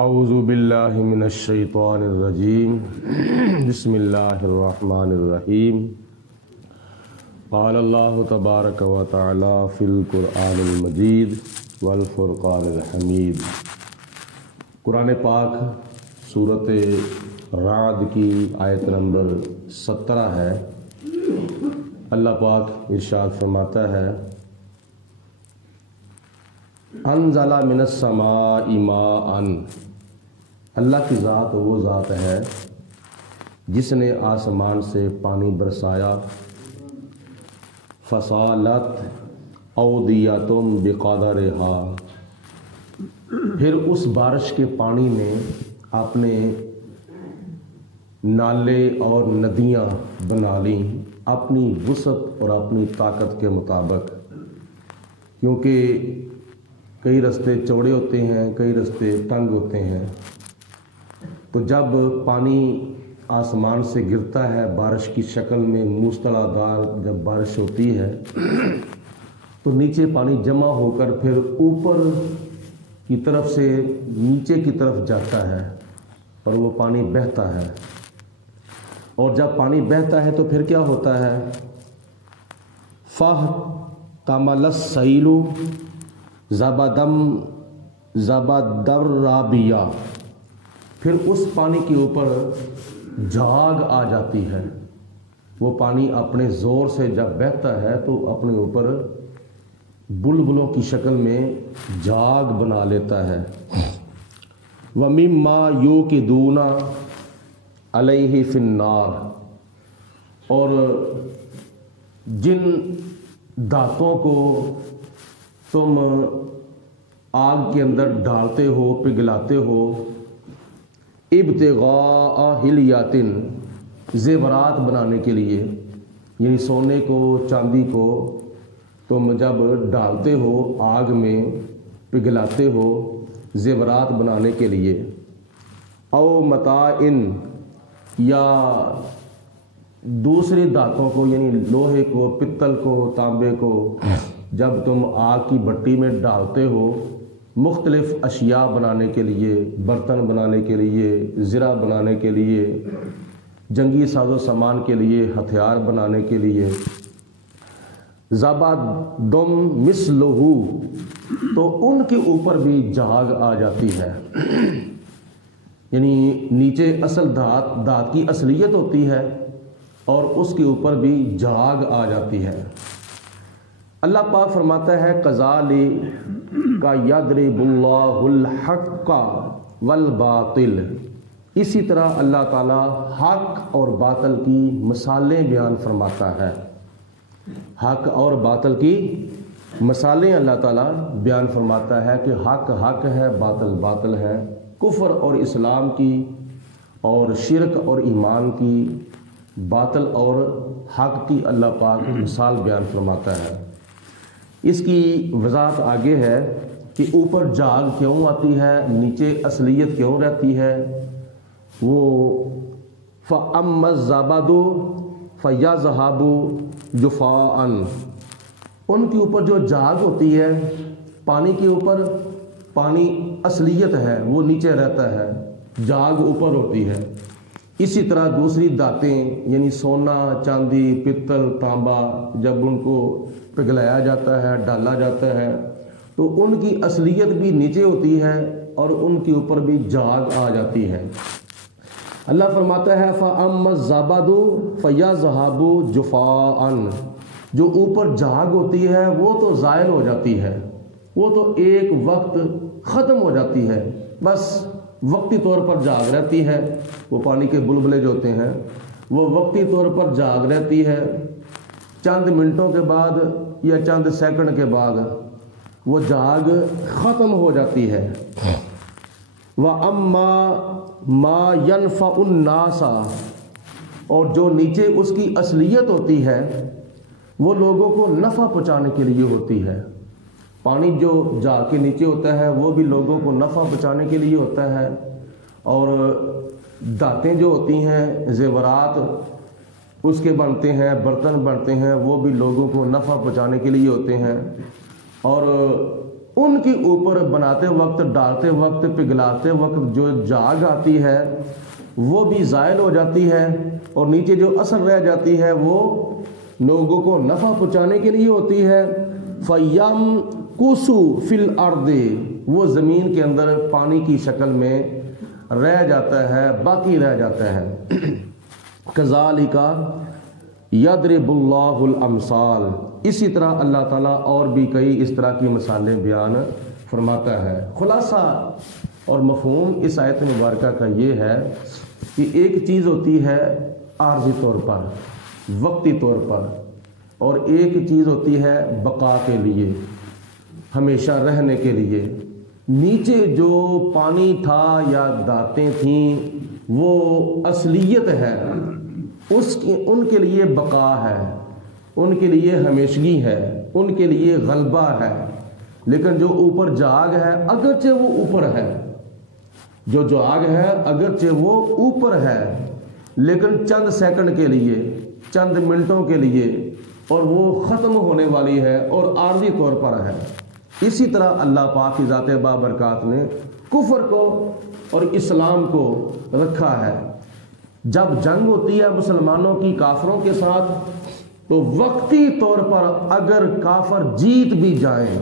اعوذ باللہ من الشیطان الرجیم بسم اللہ الرحمن الرحیم قال اللہ تبارک و تعالی فی القرآن المجید والفرقان الحمید۔ قرآن پاک سورۃ رعد کی آیت نمبر 17 ہے۔ اللہ پاک ارشاد فرماتا ہے انزل من السماء ماء، اللہ کی ذات وہ ذات ہے جس نے آسمان سے پانی برسایا، فصالت اودیۃ بقدرھا، پھر اس بارش کے پانی نے اپنے نالے اور ندیاں بنا لیں اپنی وسعت اور اپنی طاقت کے مطابق، کیونکہ کئی رستے چوڑے ہوتے ہیں، کئی رستے تنگ ہوتے ہیں۔ تو جب پانی آسمان سے گرتا ہے بارش کی شکل میں، موسلا دار جب بارش ہوتی ہے تو نیچے پانی جمع ہو کر پھر اوپر کی طرف سے نیچے کی طرف جاتا ہے اور وہ پانی بہتا ہے، اور جب پانی بہتا ہے تو پھر کیا ہوتا ہے؟ فاحتمل السیل زبدر رابیہ، پھر اس پانی کے اوپر جھاگ آ جاتی ہے۔ وہ پانی اپنے زور سے جب بہتا ہے تو اپنے اوپر بلبلوں کی شکل میں جھاگ بنا لیتا ہے۔ وَمِمَّا يُوقِدُونَ عَلَيْهِ فِي النَّارِ، اور جن دھاتوں کو تم آگ کے اندر ڈالتے ہو، پگھلاتے ہو، ابتغاء حلیات، زیورات بنانے کے لیے، یعنی سونے کو چاندی کو تم جب ڈالتے ہو آگ میں، پگھلاتے ہو زیورات بنانے کے لیے، او متاع، یا دوسری دھاتوں کو یعنی لوہے کو، پتل کو، تانبے کو جب تم آگ کی بھٹی میں ڈالتے ہو مختلف اشیاء بنانے کے لیے، برتن بنانے کے لیے، زرہ بنانے کے لیے، جنگی ساز و سامان کے لیے، ہتھیار بنانے کے لیے، زبدم مثلہ، تو ان کے اوپر بھی جھاگ آ جاتی ہے۔ یعنی نیچے اصل دھات کی اصلیت ہوتی ہے اور اس کے اوپر بھی جھاگ آ جاتی ہے۔ اللہ پاک فرماتا ہے کذالک یضرب اللہ الحق والباطل، اسی طرح اللہ تعالیٰ حق اور باطل کی مثالیں بیان فرماتا ہے۔ حق اور باطل کی مثالیں اللہ تعالیٰ بیان فرماتا ہے کہ حق حق ہے، باطل باطل ہے، کفر اور اسلام کی اور شرک اور ایمان کی، باطل اور حق کی اللہ پاک مثال بیان فرماتا ہے۔ اس کی وضاحت آگے ہے کہ اوپر جھاگ کیوں آتی ہے، نیچے اصلیت کیوں رہتی ہے۔ وہ فَأَمَّا الزَّبَدُ فَيَذْهَبُ جُفَاءً، ان کے اوپر جو جھاگ ہوتی ہے پانی کے اوپر، پانی اصلیت ہے وہ نیچے رہتا ہے، جھاگ اوپر ہوتی ہے۔ اسی طرح دوسری دھاتیں یعنی سونا، چاندی، پتل، تانبا جب ان کو پگھلایا جاتا ہے، ڈالا جاتا ہے تو ان کی اصلیت بھی نیچے ہوتی ہے اور ان کے اوپر بھی جھاگ آ جاتی ہے۔ اللہ فرماتا ہے فَأَمَّا الزَّبَدُ فَيَذْهَبُ جُفَاءً، جو اوپر جھاگ ہوتی ہے وہ تو زائل ہو جاتی ہے، وہ تو ایک وقت ختم ہو جاتی ہے، بس وقتی طور پر جھاگ رہتی ہے۔ وہ پانی کے بلبلے جو ہوتے ہیں وہ وقتی طور پر جھاگ رہتی ہے، چند منٹوں کے بعد یا چند سیکنڈ کے بعد وہ جھاگ ختم ہو جاتی ہے۔ وَأَمَّا مَا يَنْفَعُ النَّاسَ، اور جو نیچے اس کی اصلیت ہوتی ہے وہ لوگوں کو نفع پہنچانے کے لیے ہوتی ہے۔ پانی جو جھاگ کے نیچے ہوتا ہے وہ بھی لوگوں کو نفع پہنچانے کے لیے ہوتا ہے، اور دھاتیں جو ہوتی ہیں، زیورات اس کے بنتے ہیں، برتن بنتے ہیں، وہ بھی لوگوں کو نفع پہنچانے کے لیے ہوتے ہیں، اور ان کے اوپر بناتے وقت، ڈالتے وقت، پگھلاتے وقت جو جاگ آتی ہے وہ بھی زائل ہو جاتی ہے، اور نیچے جو اثر رہ جاتی ہے وہ لوگوں کو نفع پہنچانے کے لیے ہوتی ہے۔ فَيَمْكُثُ فِي الْأَرْضِ، وہ زمین کے اندر پانی کی شکل میں رہ جاتا ہے، باقی رہ جاتا ہے۔ كَذَلِكَ يَضْرِبُ اللَّهُ الْأَمْثَالَ، اسی طرح اللہ تعالیٰ اور بھی کئی اس طرح کی مثالیں بیان فرماتا ہے۔ خلاصہ اور مفہوم اس آیت مبارکہ کا یہ ہے کہ ایک چیز ہوتی ہے عارضی طور پر، وقتی طور پر، اور ایک چیز ہوتی ہے بقا کے لیے، ہمیشہ رہنے کے لیے۔ نیچے جو پانی تھا یا دھاتیں تھیں وہ اصلیت ہے، ان کے لیے بقا ہے، ان کے لیے ہمیشگی ہے، ان کے لیے غلبہ ہے۔ لیکن جو اوپر جاگ ہے اگرچہ وہ اوپر ہے، جو جاگ ہے اگرچہ وہ اوپر ہے، لیکن چند سیکنڈ کے لیے، چند منٹوں کے لیے، اور وہ ختم ہونے والی ہے اور عارضی طور پر ہے۔ اسی طرح اللہ پاک کی ذات بابرکات نے کفر کو اور اسلام کو رکھا ہے۔ جب جنگ ہوتی ہے مسلمانوں کی کافروں کے ساتھ تو وقتی طور پر اگر کافر جیت بھی جائیں،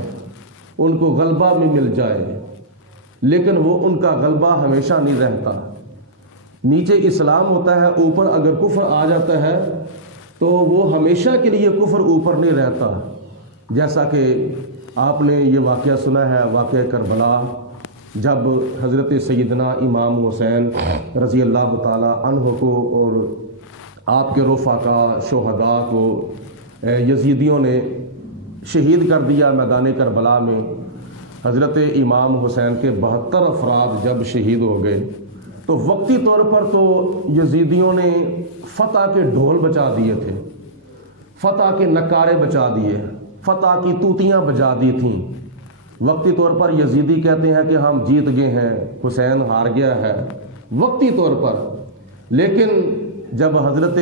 ان کو غلبہ بھی مل جائے، لیکن وہ ان کا غلبہ ہمیشہ نہیں رہتا۔ نیچے اسلام ہوتا ہے، اوپر اگر کفر آ جاتا ہے تو وہ ہمیشہ کے لیے کفر اوپر نہیں رہتا۔ جیسا کہ آپ نے یہ واقعہ سنا ہے، واقعہ کربلا، جب حضرت سیدنا امام حسین رضی اللہ تعالی عنہ کو اور آپ کے رفقا شہداء کو یزیدیوں نے شہید کر دیا میدان کربلا میں۔ حضرت امام حسین کے 72 افراد جب شہید ہو گئے تو وقتی طور پر تو یزیدیوں نے فتح کے ڈھول بجا دیے تھے، فتح کے نکارے بجا دیے، فتح کی توتیاں بجا دی تھیں۔ وقتی طور پر یزیدی کہتے ہیں کہ ہم جیت گئے ہیں، حسین ہار گیا ہے، وقتی طور پر۔ لیکن جب حضرت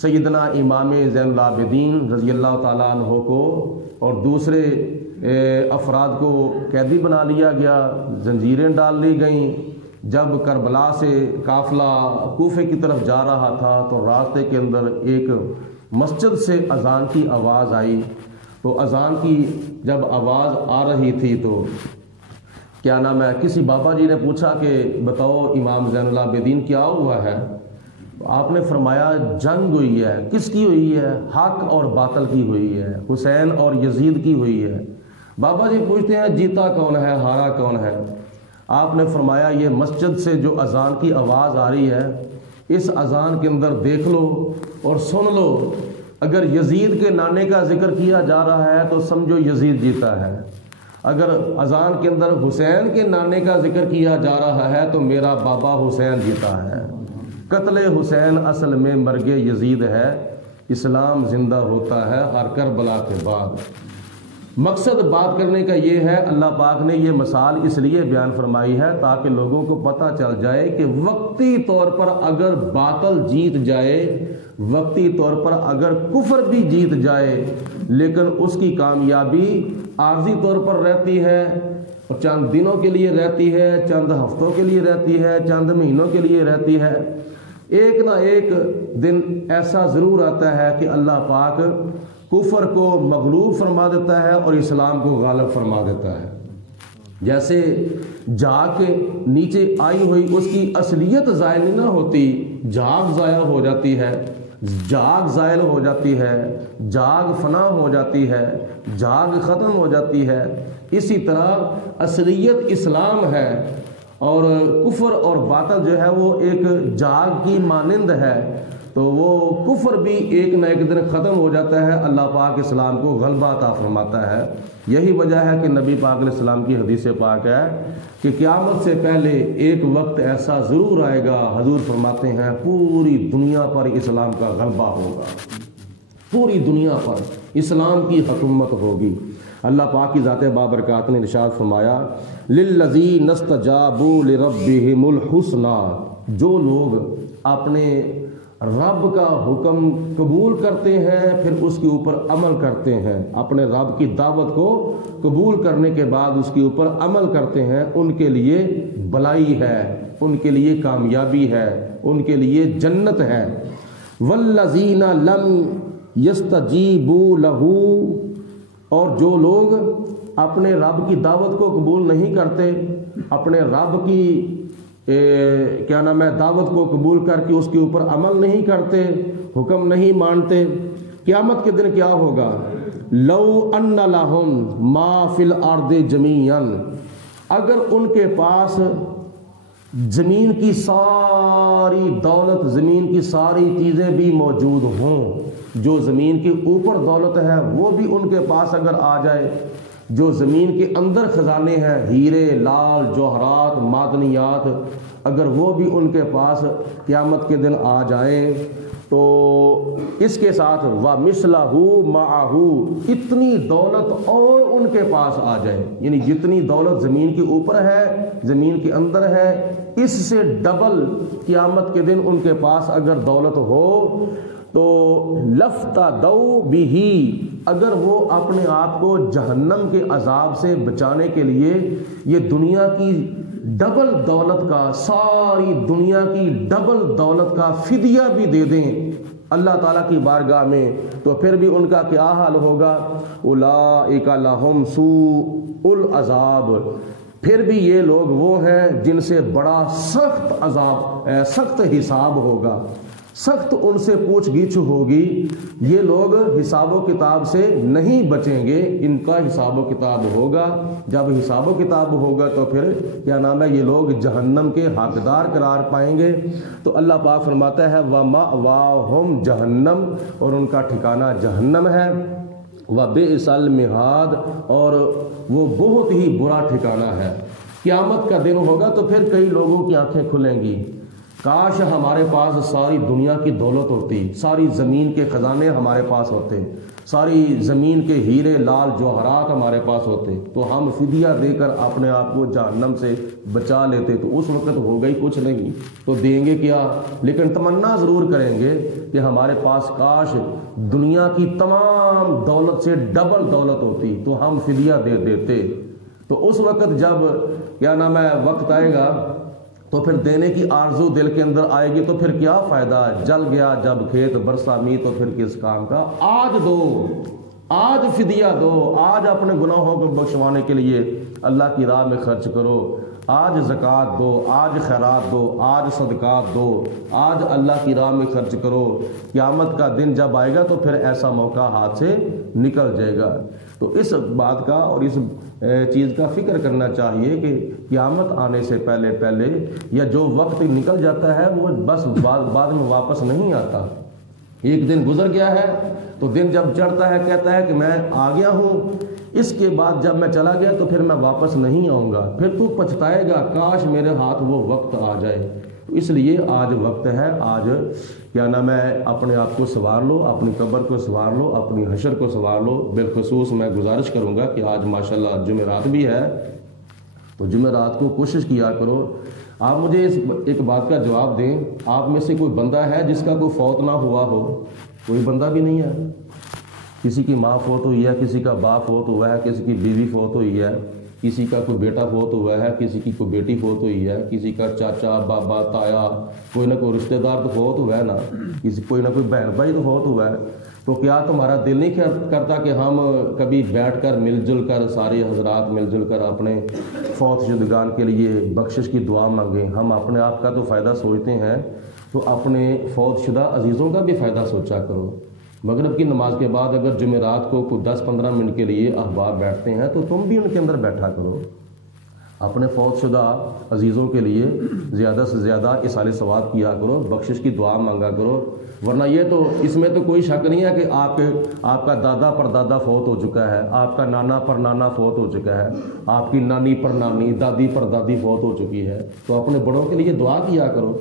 سیدنا امام زین العابدین رضی اللہ تعالیٰ عنہ کو اور دوسرے افراد کو قیدی بنا لیا گیا، زنجیریں ڈال لی گئیں، جب کربلا سے قافلہ کوفے کی طرف جا رہا تھا تو راستے کے اندر ایک مسجد سے اذان کی آواز آئی، تو اذان کی جب آواز آ رہی تھی تو کیا نام ہے، کسی بابا جی نے پوچھا کہ بتاؤ امام زین العابدین کیا ہوا ہے؟ آپ نے فرمایا جنگ ہوئی ہے۔ کس کی ہوئی ہے؟ حق اور باطل کی ہوئی ہے، حسین اور یزید کی ہوئی ہے۔ بابا جی پوچھتے ہیں جیتا کون ہے، ہارا کون ہے؟ آپ نے فرمایا یہ مسجد سے جو اذان کی آواز آ رہی ہے، اس اذان کے اندر دیکھ لو اور سن لو، اگر یزید کے نانے کا ذکر کیا جا رہا ہے تو سمجھو یزید جیتا ہے، اگر اذان کے اندر حسین کے نانے کا ذکر کیا جا رہا ہے تو میرا بابا حسین جیتا ہے۔ قتل حسین اصل میں مرگ یزید ہے، اسلام زندہ ہوتا ہے ہر کربلا کے بعد۔ مقصد بات کرنے کا یہ ہے، اللہ پاک نے یہ مثال اس لیے بیان فرمائی ہے تاکہ لوگوں کو پتہ چل جائے کہ وقتی طور پر اگر باطل جیت جائے، وقتی طور پر اگر کفر بھی جیت جائے، لیکن اس کی کامیابی عارضی طور پر رہتی ہے، چند دنوں کے لیے رہتی ہے، چند ہفتوں کے لیے رہتی ہے، چند مہینوں کے لیے رہتی ہے۔ ایک نہ ایک دن ایسا ضرور آتا ہے کہ اللہ پاک کفر کو مغلوب فرما دیتا ہے اور اسلام کو غالب فرما دیتا ہے۔ جیسے جاگ کے نیچے آئی ہوئی اس کی اصلیت زائل نہ ہوتی، جاگ ضائع ہو جاتی ہے، جاگ زائل ہو جاتی ہے، جاگ فنا ہو جاتی ہے، جاگ ختم ہو جاتی ہے۔ اسی طرح اصلیت اسلام ہے اور کفر اور باطل جو ہے وہ ایک جاگ کی مانند ہے، تو وہ کفر بھی ایک نہ ایک دن ختم ہو جاتا ہے، اللہ پاک اسلام کو غلبہ عطا فرماتا ہے۔ یہی وجہ ہے کہ نبی پاک علیہ السلام کی حدیث پاک ہے کہ قیامت سے پہلے ایک وقت ایسا ضرور آئے گا، حضور فرماتے ہیں پوری دنیا پر اسلام کا غلبہ ہوگا، پوری دنیا پر اسلام کی حکومت ہوگی۔ اللہ پاک کی ذات بابرکات نے ارشاد فرمایا للذین استجابوا لربہم الحسنی، جو لوگ اپنے رب کا حکم قبول کرتے ہیں پھر اس کے اوپر عمل کرتے ہیں، اپنے رب کی دعوت کو قبول کرنے کے بعد اس کے اوپر عمل کرتے ہیں، ان کے لیے بھلائی ہے، ان کے لیے کامیابی ہے، ان کے لیے جنت ہے۔ والذین لم یستجیبوا لہ، اور جو لوگ اپنے رب کی دعوت کو قبول نہیں کرتے، اپنے رب کی دعوت کو قبول کر کے اس کے اوپر عمل نہیں کرتے، حکم نہیں مانتے، قیامت کے دن کیا ہوگا؟ لو ان لہم ما فی الارض جمیعا، اگر ان کے پاس زمین کی ساری دولت، زمین کی ساری چیزیں بھی موجود ہوں، جو زمین کے اوپر دولت ہے وہ بھی ان کے پاس اگر آ جائے، جو زمین کے اندر خزانے ہیں، ہیرے، لال، جوہرات، معدنیات، اگر وہ بھی ان کے پاس قیامت کے دن آ جائیں تو اس کے ساتھ وَمِثْلَهُ مَعَهُ، اتنی دولت اور ان کے پاس آ جائے، یعنی جتنی دولت زمین کے اوپر ہے، زمین کے اندر ہے، اس سے ڈبل قیامت کے دن ان کے پاس اگر دولت ہو تو لَفْتَدَوْا بِهِ، اگر وہ اپنے آپ کو جہنم کے عذاب سے بچانے کے لیے یہ دنیا کی ڈبل دولت کا، ساری دنیا کی ڈبل دولت کا فدیہ بھی دے دیں اللہ تعالیٰ کی بارگاہ میں، تو پھر بھی ان کا کیا حال ہوگا؟ اولئک لہم سوء العذاب، پھر بھی یہ لوگ وہ ہیں جن سے بڑا سخت عذاب، سخت حساب ہوگا، سخت ان سے پوچھ گچھ ہوگی، یہ لوگ حساب و کتاب سے نہیں بچیں گے، ان کا حساب و کتاب ہوگا، جب حساب و کتاب ہوگا تو پھر یہ لوگ جہنم کے حقدار قرار پائیں گے۔ تو اللہ پاک فرماتا ہے وَمَأْوَاهُمْ جہنم، اور ان کا ٹھکانہ جہنم ہے، وَبِئْسَ الْمِہَادُ، اور وہ بہت ہی برا ٹھکانہ ہے۔ قیامت کا دن ہوگا تو پھر کئی لوگوں کی آنکھیں کھلیں گی، کاش ہمارے پاس ساری دنیا کی دولت ہوتی، ساری زمین کے خزانے ہمارے پاس ہوتے، ساری زمین کے ہیرے، لال، جوہرات ہمارے پاس ہوتے، تو ہم فدیہ دے کر اپنے آپ کو جہنم سے بچا لیتے، تو اس وقت ہوگا ہی کچھ نہیں تو دیں گے کیا، لیکن تمنا ضرور کریں گے کہ ہمارے پاس کاش دنیا کی تمام دولت سے ڈبل دولت ہوتی تو ہم فدیہ دے دیتے۔ تو اس وقت جب وقت آئے گا تو پھر دینے کی آرزو دل کے اندر آئے گی، تو پھر کیا فائدہ، جل گیا جب کھیت برسا می تو پھر کس کام کا، آج دو، آج فدیہ دو، آج اپنے گناہوں کو بخشوانے کے لیے اللہ کی راہ میں خرچ کرو، آج زکوٰۃ دو، آج خیرات دو، آج صدقات دو، آج اللہ کی راہ میں خرچ کرو، قیامت کا دن جب آئے گا تو پھر ایسا موقع ہاتھ سے نکل جائے گا۔ تو اس بات کا اور اس چیز کا فکر کرنا چاہیے کہ قیامت آنے سے پہلے یا جو وقت نکل جاتا ہے وہ بس بعد میں واپس نہیں آتا، ایک دن گزر گیا ہے تو دن جب چڑھتا ہے کہتا ہے کہ میں آ گیا ہوں، اس کے بعد جب میں چلا گیا تو پھر میں واپس نہیں آؤں گا، پھر تو پچھتائے گا کاش میرے ہاتھ وہ وقت آ جائے۔ اس لیے آج وقت ہے، آج اپنے آپ کو سنوار لو، اپنی قبر کو سنوار لو، اپنی حشر کو سنوار لو۔ بالخصوص میں گزارش کروں گا کہ آج ماشاءاللہ جمعرات بھی ہے تو جمعرات کو کوشش کیا کرو۔ آپ مجھے اس ایک بات کا جواب دیں، آپ میں سے کوئی بندہ ہے جس کا کوئی فوت نہ ہوا ہو؟ کوئی بندہ بھی نہیں ہے، کسی کی ماں فوت ہوئی ہے، کسی کا باپ فوت ہوا ہے، کسی کی بیوی فوت ہوئی ہے، کسی کا کوئی بیٹا فوت ہوا ہے، کسی کی کوئی بیٹی فوت ہوئی ہے، کسی کا چاچا، بابا، تایا، کوئی نہ کوئی رشتہ دار تو فوت ہوا ہے نا، کوئی نہ کوئی بہن بھائی تو فوت ہوا ہے۔ تو کیا تمہارا دل نہیں کرتا کہ ہم کبھی بیٹھ کر مل جل کر، سارے حضرات مل جل کر اپنے فوت شدگان کے لیے بخشش کی دعا مانگیں؟ ہم اپنے آپ کا تو فائدہ سوچتے ہیں تو اپنے فوت شدہ عزیزوں کا بھی فائدہ سوچا کرو۔ مغرب کی نماز کے بعد اگر جمعرات کو کوئی 10-15 منٹ کے لیے احباب بیٹھتے ہیں تو تم بھی ان کے اندر بیٹھا کرو، اپنے فوت شدہ عزیزوں کے لیے زیادہ سے زیادہ اصال ثواب کیا کرو، بخشش کی دعا مانگا کرو، ورنہ یہ تو اس میں تو کوئی شک نہیں ہے کہ آپ کا دادا پر دادا فوت ہو چکا ہے، آپ کا نانا پر نانا فوت ہو چکا ہے، آپ کی نانی پر نانی، دادی پر دادی فوت ہو چکی ہے، تو اپنے بڑوں کے لیے دعا کیا کرو۔